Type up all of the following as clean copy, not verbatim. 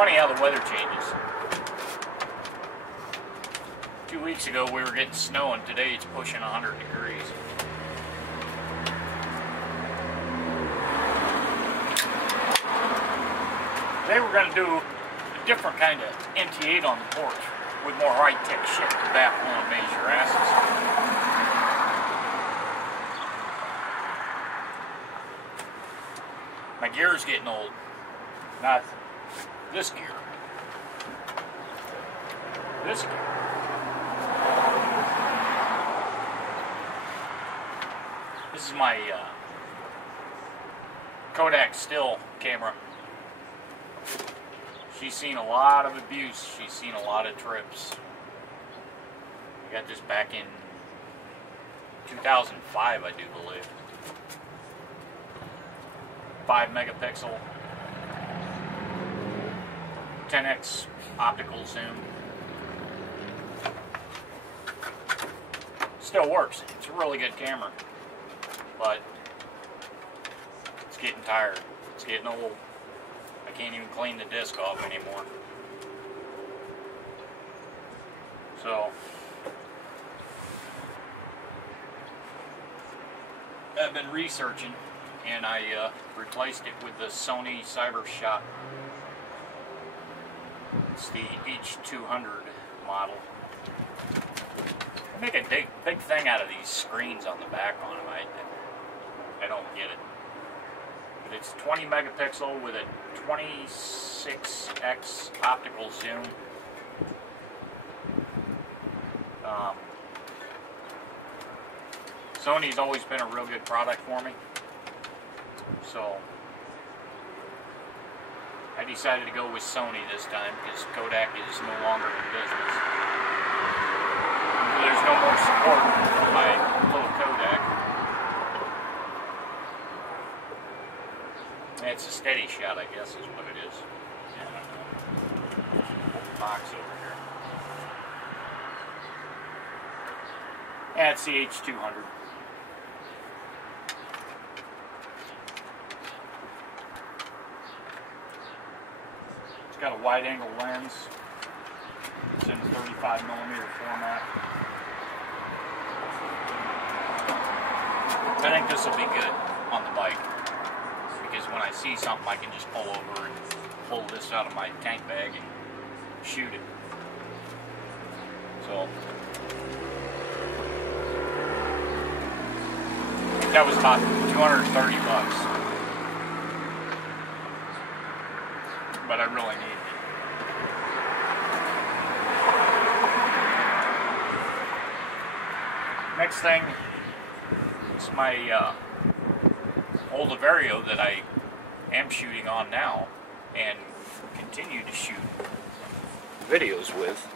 Funny how the weather changes. 2 weeks ago we were getting snow, and today it's pushing 100 degrees. Today we're going to do a different kind of NT8 on the porch with more high-tech shit to baffle and amaze your asses. My gear's getting old. Not this gear. This gear. This is my Kodak still camera. She's seen a lot of abuse. She's seen a lot of trips. I got this back in 2005, I do believe. 5 megapixel, 10x optical zoom. Still works. It's a really good camera, but it's getting tired. It's getting old. I can't even clean the disc off anymore. So I've been researching, and I replaced it with the Sony CyberShot. It's the H200 model. They make a big thing out of these screens on the back on them. I don't get it. But it's 20 megapixel with a 26x optical zoom. Sony's always been a real good product for me. So I decided to go with Sony this time because Kodak is no longer in business. So there's no more support for my little Kodak. It's a steady shot, I guess, is what it is. Yeah, I don't know. Open box over here. That's the H200. Got a wide angle lens. It's in 35mm format. I think this will be good on the bike because when I see something I can just pull over and pull this out of my tank bag and shoot it. So that was about 230 bucks. But I really need it. Next thing is my old Vario that I am shooting on now and continue to shoot videos with,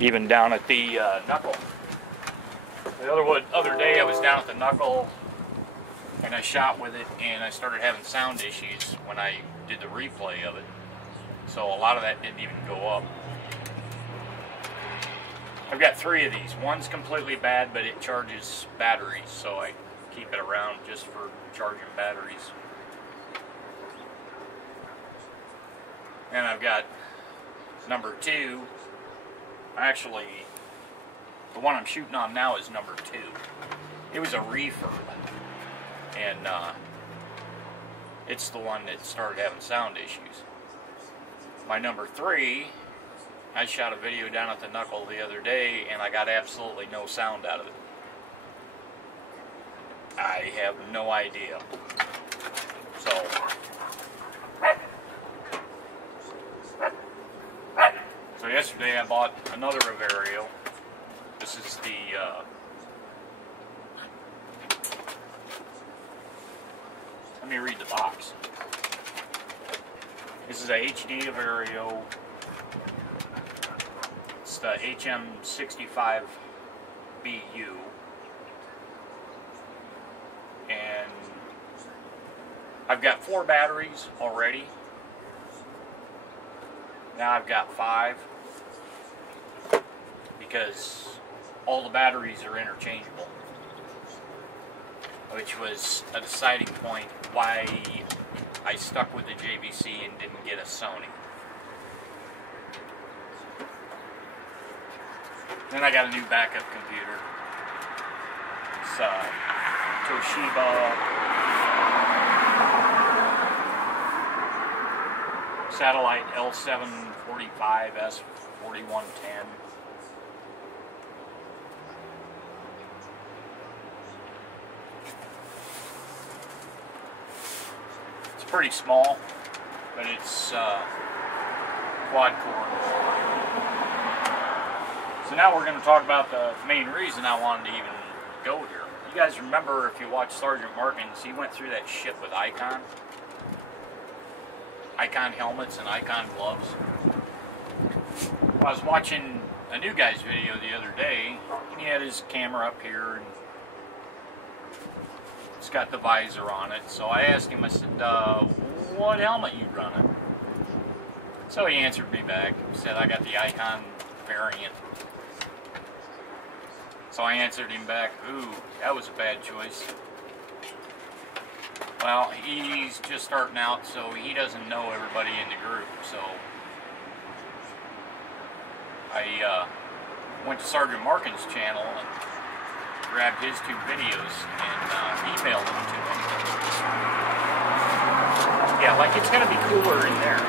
even down at the knuckle. The other day I was down at the knuckle and I shot with it, and I started having sound issues when I did the replay of it. So a lot of that didn't even go up. I've got 3 of these. One's completely bad, but it charges batteries, so I keep it around just for charging batteries. And I've got number 2. Actually, the one I'm shooting on now is number 2. It was a refurb. And it's the one that started having sound issues. My number 3, I shot a video down at the knuckle the other day and I got absolutely no sound out of it. I have no idea. So yesterday I bought another Vario. This is the let me read the box. This is a HD Vario. It's the HM65BU. And I've got 4 batteries already. Now I've got 5 because all the batteries are interchangeable, which was a deciding point why I stuck with the JVC and didn't get a Sony. Then I got a new backup computer. It's Toshiba Satellite L745S4110. It's pretty small, but it's quad core. So now we're going to talk about the main reason I wanted to even go here. You guys remember, if you watch Sergeant Markins, he went through that shit with Icon helmets and Icon gloves. Well, I was watching a new guy's video the other day, and he had his camera up here, and it's got the visor on it. So I asked him, I said, what helmet you running? So he answered me back. He said, I got the Icon variant. So I answered him back, ooh, that was a bad choice. Well, he's just starting out, so he doesn't know everybody in the group. So I went to Sergeant Markins' channel and grabbed his 2 videos and emailed them to him. Yeah, like it's going to be cooler in there.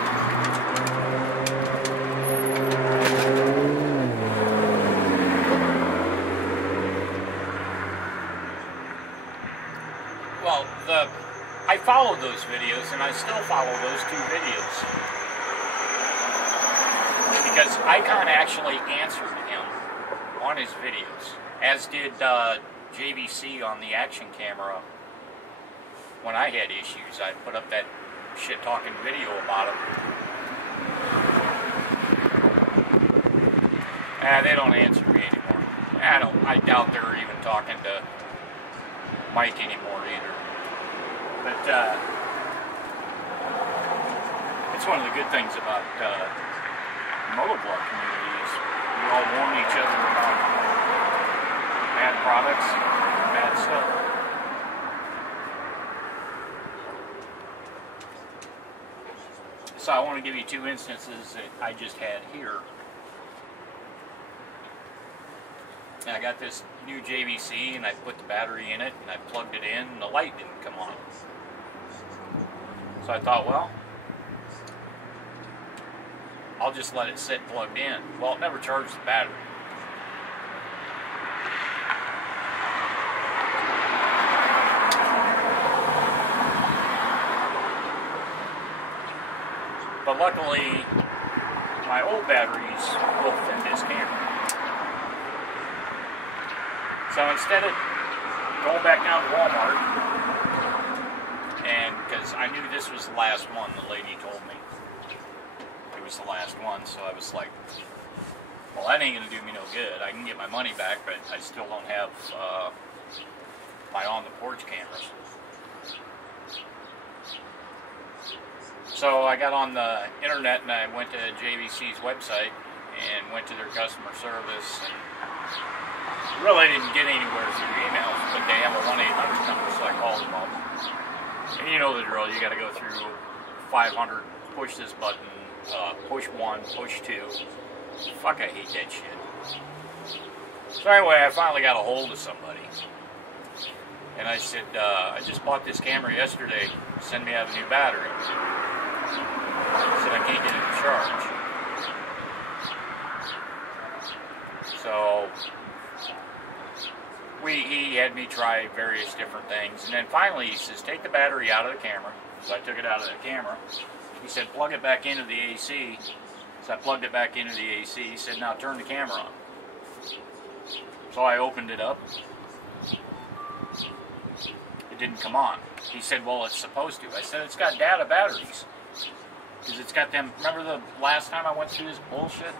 Well, I followed those videos, and I still follow those 2 videos. Because Icon actually answered him on his videos, as did JVC on the action camera. When I had issues, I put up that shit-talking video about them. They don't answer me anymore. I doubt they're even talking to Mike anymore either. But it's one of the good things about Moto-Vlog communities. We all warn each other about bad products, bad stuff. So I want to give you 2 instances that I just had here. And I got this new JVC, and I put the battery in it, and I plugged it in, and the light didn't come on. So I thought, well, I'll just let it sit plugged in. Well, it never charged the battery. But luckily, my old batteries will fit this camera. So instead of going back down to Walmart, and because I knew this was the last one, the lady told me it was the last one, so I was like, well, that ain't going to do me no good. I can get my money back, but I still don't have my On The Porch cameras. So I got on the internet and I went to JVC's website and went to their customer service, and really didn't get anywhere through emails, but they have a 1-800 number, so I called them up. And you know the drill, you got to go through 500, push this button, push 1, push 2. Fuck, I hate that shit. So anyway, I finally got a hold of somebody. And I said, I just bought this camera yesterday, send me out a new battery. I said, I can't get it to charge. So he had me try various different things, and then finally he says, take the battery out of the camera. So I took it out of the camera. He said, plug it back into the AC. So I plugged it back into the AC. He said, now turn the camera on. So I opened it up. It didn't come on. He said, well, it's supposed to. I said, it's got data batteries. Because it's got them, remember the last time I went through this bullshit?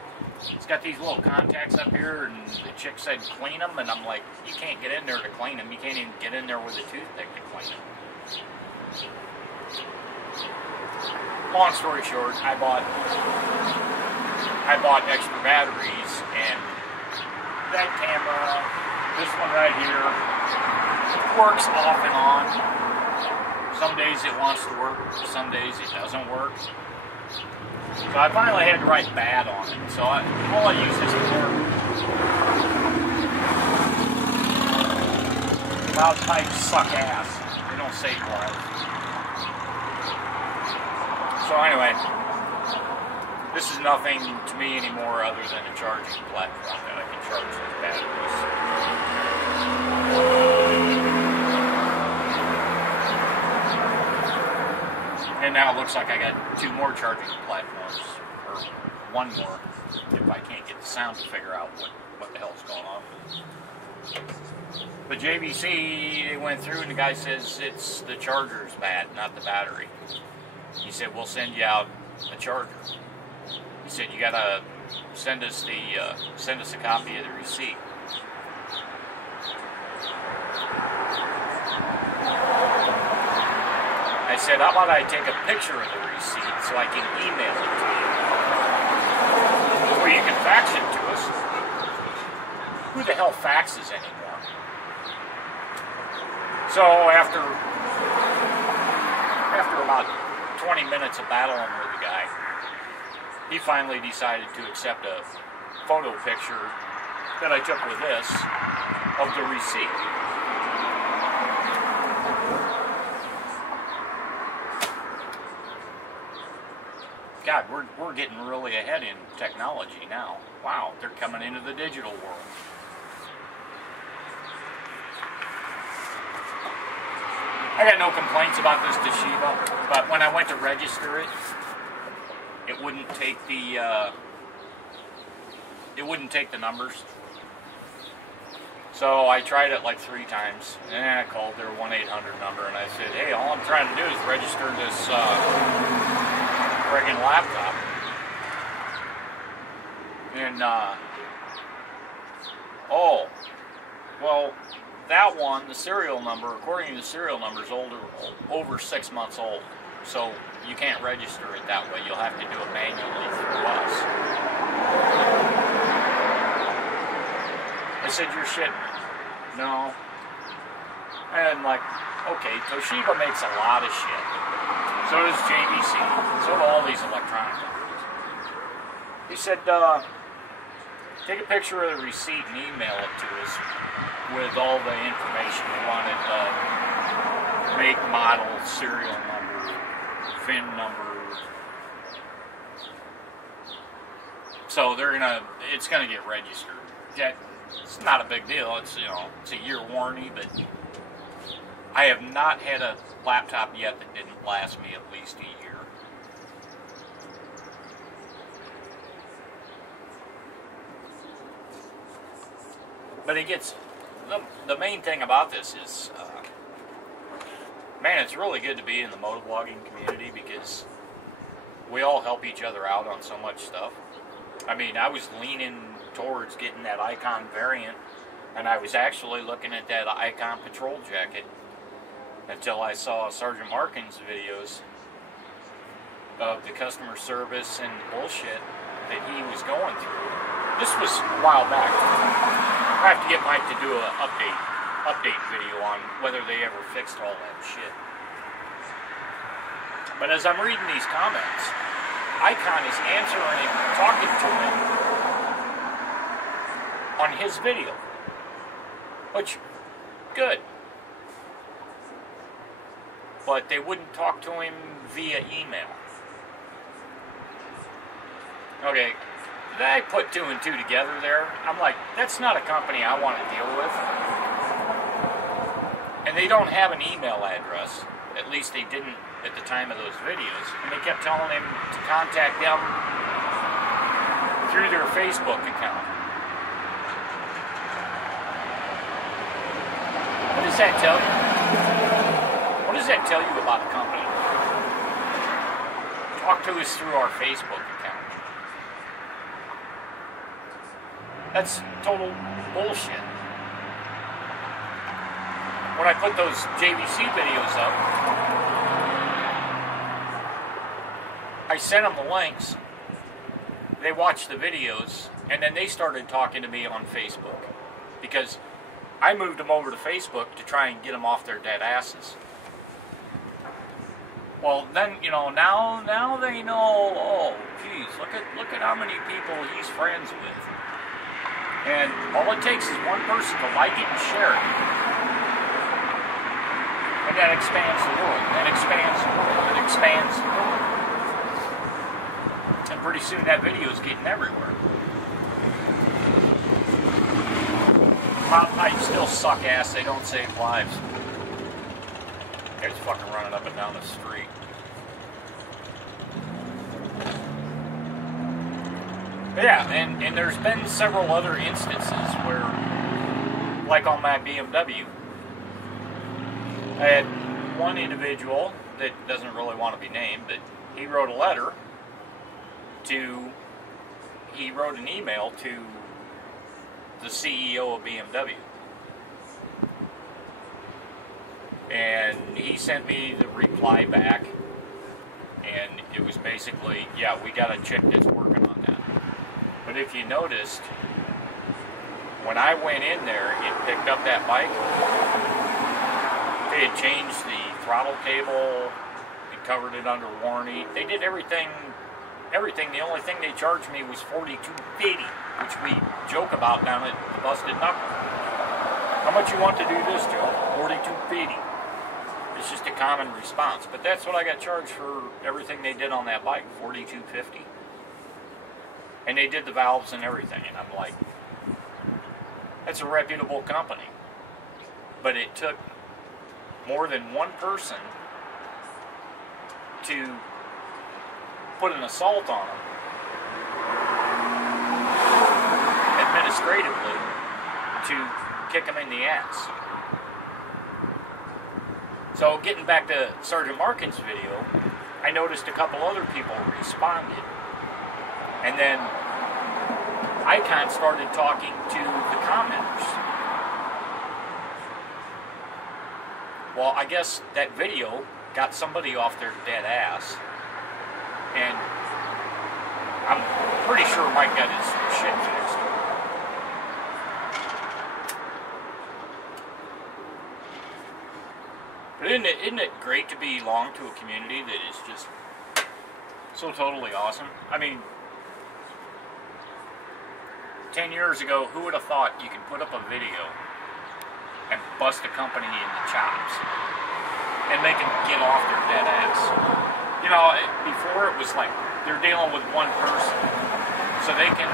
It's got these little contacts up here, and the chick said clean them, and I'm like, you can't get in there to clean them. You can't even get in there with a toothpick to clean them. Long story short, I bought extra batteries, and that camera, this one right here, works off and on. Some days it wants to work, some days it doesn't work. So I finally had to write bad on it. So all I use this for. Loud pipes suck ass. They don't save lives. So anyway, this is nothing to me anymore other than a charging platform that I can charge those batteries. And now it looks like I got 2 more charging platforms, or 1 more, if I can't get the sound to figure out what the hell's going on. But JVC, they went through and the guy says it's the charger's bad, not the battery. He said, we'll send you out a charger. He said, you gotta send us a copy of the receipt. I said, how about I take a picture of the receipt so I can email it to you? Or you can fax it to us. Who the hell faxes anymore? So after about 20 minutes of battling with the guy, he finally decided to accept a photo picture that I took with this of the receipt. God, we're getting really ahead in technology now. Wow, they're coming into the digital world. I got no complaints about this Toshiba, but when I went to register it, it wouldn't take the numbers. So I tried it like 3 times, and I called their 1-800 number, and I said, hey, all I'm trying to do is register this friggin' laptop. And, oh, well, that one, the serial number, according to the serial number, is over 6 months old. So you can't register it that way. You'll have to do it manually through us. I said, you're shitting me. No. And I'm like, okay, Toshiba makes a lot of shit. So does JVC. So do all these electronic companies. He said, take a picture of the receipt and email it to us with all the information we wanted, make, model, serial number, VIN number. So it's gonna get registered. Okay? It's not a big deal. It's it's a year warranty, but I have not had a laptop yet that didn't last me at least a year. But it gets, the main thing about this is, man, it's really good to be in the motovlogging community because we all help each other out on so much stuff. I mean, I was leaning towards getting that Icon variant, and I was actually looking at that Icon patrol jacket until I saw Sergeant Markin's videos of the customer service and the bullshit that he was going through. This was a while back. I have to get Mike to do an update video on whether they ever fixed all that shit. But as I'm reading these comments, Icon is answering him, talking to him on his video. Which, good. But they wouldn't talk to him via email. Okay, I put 2 and 2 together there. I'm like, that's not a company I want to deal with. And they don't have an email address. At least they didn't at the time of those videos. And they kept telling him to contact them through their Facebook account. What does that tell you? What does that tell you about the company? Talk to us through our Facebook account. That's total bullshit. When I put those JVC videos up, I sent them the links, they watched the videos, and then they started talking to me on Facebook. Because I moved them over to Facebook to try and get them off their dead asses. Well, then, you know, now they know, oh, geez, look at how many people he's friends with. And all it takes is one person to like it and share it. And that expands the world, and expands the world, and expands the world. And pretty soon that video is getting everywhere. Mob pipes still suck ass, they don't save lives. It's fucking running up and down the street. But yeah, and there's been several other instances where, like on my BMW, I had one individual that doesn't really want to be named, but he wrote a letter to, he wrote an email to the CEO of BMW. And he sent me the reply back, and it was basically, yeah, we got a chick that's working on that. But if you noticed, when I went in there and picked up that bike, they had changed the throttle cable and covered it under warranty. They did everything. The only thing they charged me was $42.50, which we joke about down at the Busted Knuckle. How much you want to do this, Joe? $42.50. It's just a common response, but that's what I got charged for everything they did on that bike, $42.50. And they did the valves and everything, and I'm like, that's a reputable company. But it took more than one person to put an assault on them administratively to kick them in the ass. So getting back to Sergeant Markin's video, I noticed a couple other people responded. And then Icon started talking to the commenters. Well, I guess that video got somebody off their dead ass. And I'm pretty sure Mike got his shit fixed. But isn't it great to belong to a community that is just so totally awesome? I mean, 10 years ago, who would have thought you could put up a video and bust a company in the chops and make them get off their dead ass? You know, before it was like they're dealing with one person, so they can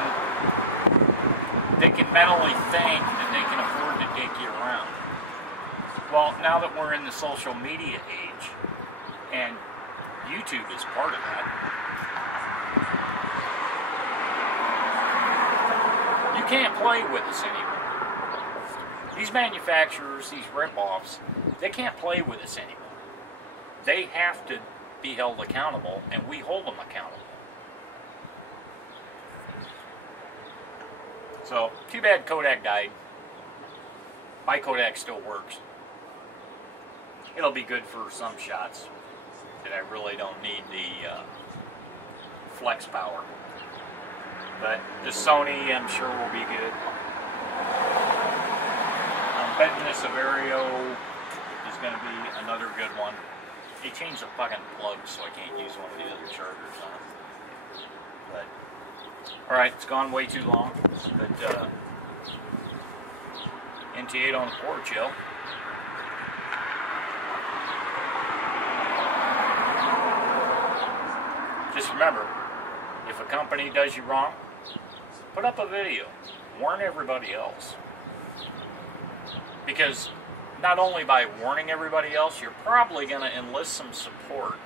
mentally think that they can afford to take you around. Well, now that we're in the social media age, and YouTube is part of that, you can't play with us anymore. These manufacturers, these rip-offs, they can't play with us anymore. They have to be held accountable, and we hold them accountable. So, too bad Kodak died. My Kodak still works. It'll be good for some shots that I really don't need the flex power. But the Sony, I'm sure, will be good. I'm betting the Severio is going to be another good one. They changed the fucking plugs, so I can't use one of the other chargers on it. But, alright, it's gone way too long. But, NT8 on the porch, yo. Just remember, if a company does you wrong, put up a video. Warn everybody else. Because not only by warning everybody else, you're probably going to enlist some support.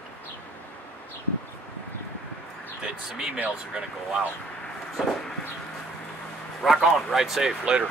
That some emails are going to go out. So, rock on, ride safe, later.